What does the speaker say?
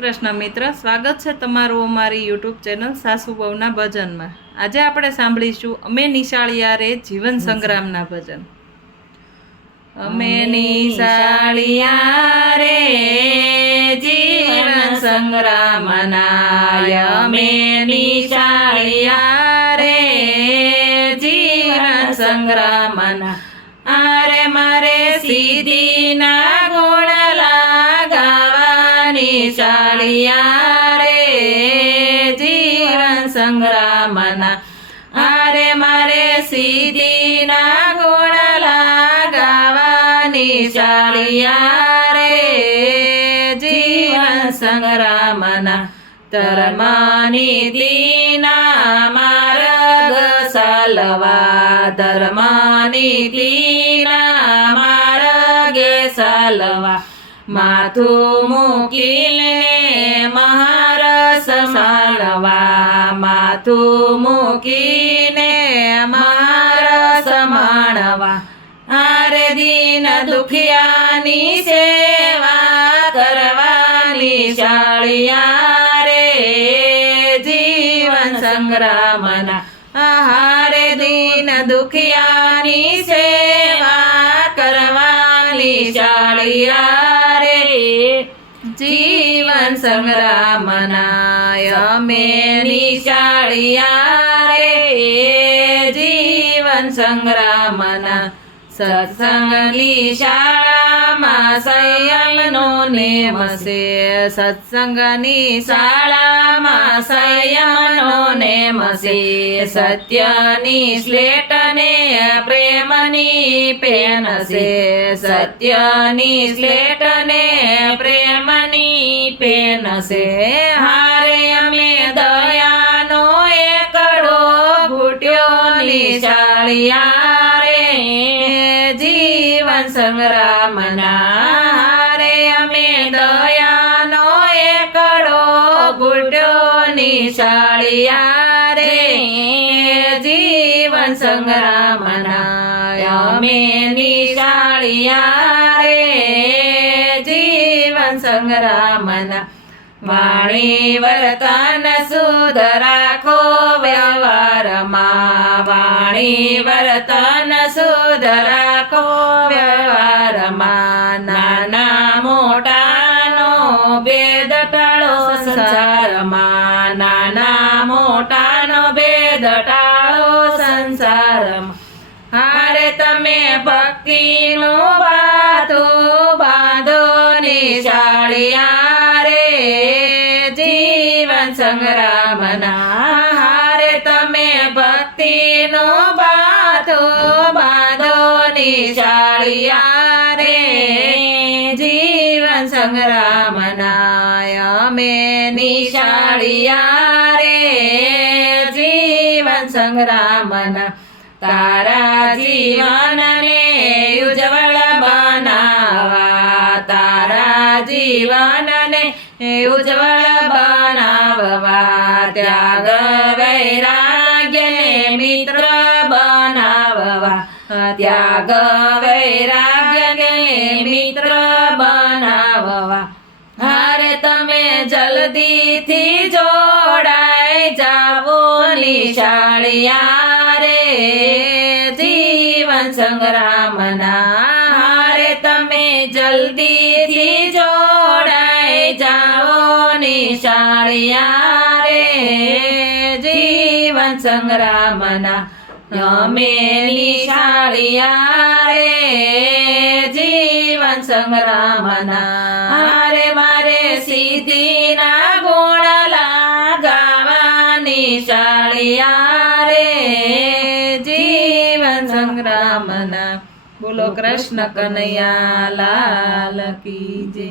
કૃષ્ણ મિત્ર, સ્વાગત છે તમારું અમારી યુટ્યુબ ચેનલ સાસુ બહુના ભજનમાં। આજે આપણે સાંભળીશું અમે નિશાળિયા રે જીવન સંગ્રામના ભજન। અમે નિશાળિયા રે જીવન સંગ્રામના, અમે નિશાળિયા રે જીવન સંગ્રામના। આરે મારે સિદ્ધિના ગુણ નિશાળિયા રે જીવન સંગ્રામના। આરે મારે સિદ્ધિના ગુણ લાગાવા નિશાળિયા રે જીવન સંગ્રામના। ધર્મની દીના માર્ગ સાલવા, ધર્મની દીના માર્ગે સાલવા। માથું મૂકીને મહારસ માણવા, માથું મૂકીને મહારસ માણવા। આરે દીન દુખિયાની સેવા કરવાની નિશાળિયા રે જીવન સંગ્રામના। હારે દીન દુખિયાની સેવા કરવાની નિશાળિયા જીવન સંગ્રામના। અમે નિશાળિયા રે જીવન સંગ્રામના। સત્સંગની શાળામાં સંયમનો નેમ છે, સત્સંગની શાળામાં સંયમનો નેમ છે। સત્યની સ્લેટને પ્રેમની પેન છે, સત્યની સ્લેટને પ્રેમની પેન છે। હારે અમે દયાનો એકડો ઘૂંટ્યો નિશાળિયા રે જીવન સંગ્રામના। હારે અમે દયાનો એકડો ઘૂંટ્યો નિશાળિયા રે જીવન સંગ્રામના। અમે નિશાળિયા રે જીવન સંગ્રામના। વાણી વર્તન શુદ્ધ રાખો વ્યવહારમાં, વાણી વર્તન શુદ્ધ રાખો વ્યવહારમાં। નાના મોટાનો ભેદ ટાળો સંસારમાં, નાના મોટાનો ભેદ ટાળો સંસારમાં। હારે તમે ભક્તિનું બાધું બાંધો નિશાળિયા રે જીવન સંગ્રામના। હારે તમે ભક્તિનું બાધું બાંધો નિશાળિયા રે જીવન સંગ્રામના। અમે નિશાળિયા રે જીવન સંગ્રામના। તારા જીવનને ઉજ્જવળ બનાવવા, તારા જીવનને ઉજ્જવળ બનાવવા। ત્યાગ વૈરાગ્યને મિત્ર બનાવવા, ત્યાગ વૈરાગ્યને મિત્ર બનાવવા। હારે તમે જલ્દીથી જોડાઈ જાવો નિશાળિયા રે જીવન સંગ્રામના। હારે તમે જલ્દીથી જોડાઈ જાઓ નિશાળિયા રે જીવન સંગ્રામના। અમે નિશાળિયા રે જીવન સંગ્રામના। હારે મારે સિદ્ધિના ગુણ લાગાવા નિશાળિયા રે જીવન સંગ્રામના। બોલો કૃષ્ણ કનૈયા લાલ કી જય।